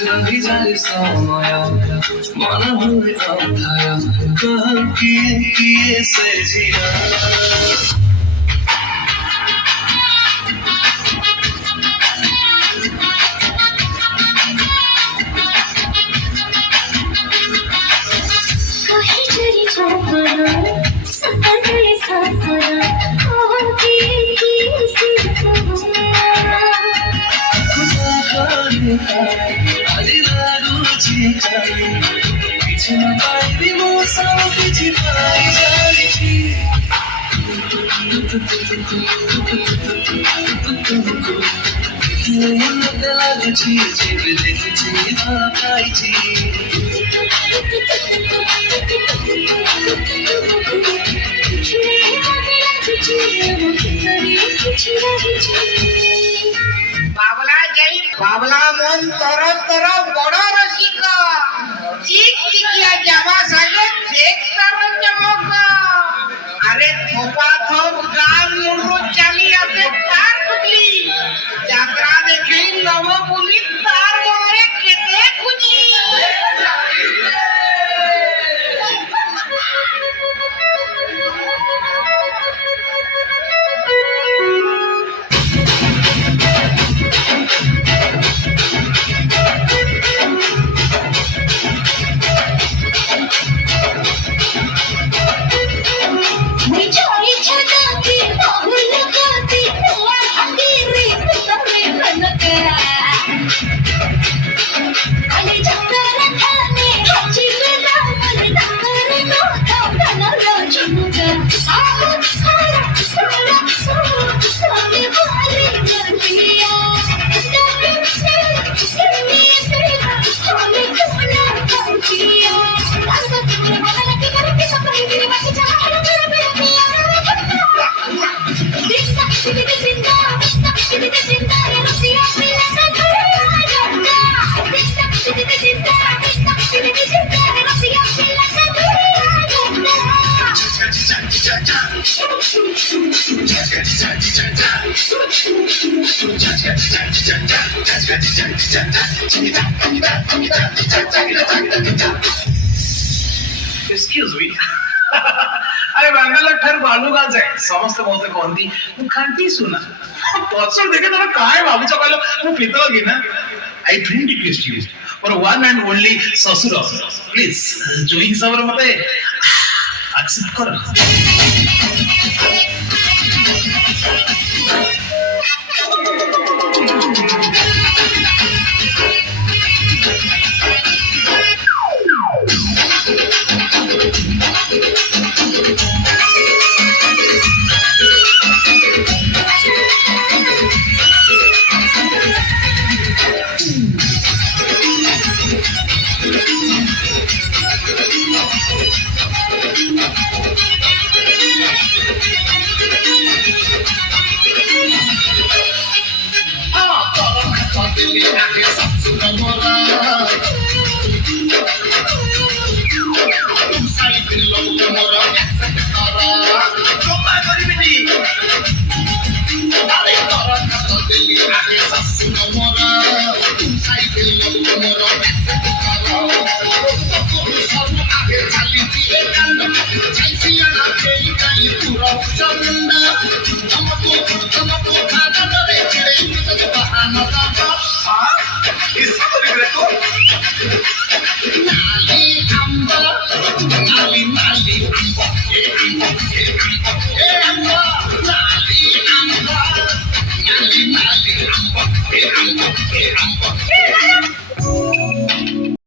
रही जाए समया मन हुए अथाया कह किए से जिया আজি লাগুছি কিছু না পাইবি মো সব কিছু পাই যাইছি মনতে লাগুছি যেবে দেখেছি ধরা পাইছি বাবলা মন তর তর বড় রসিক চিক চিকিয়া জামা সাজে দেখতার চমক আরে থোপা থোপ গান মুড়ো চালি আছে তার খুঁজলি যাত্রা দেখে নব পুলিশ তার মনে খেতে খুঁজি Excuse me. अरे बांगाला ठर बालूगा जाय समस्त मते कोणती तू खांटी सुना पॉचर देखे तुला काय बाबूचा पाहिलं तू पितो की ना I dream request you for one and only ससुर प्लीज जोईंग सवर मते accept कर Chanda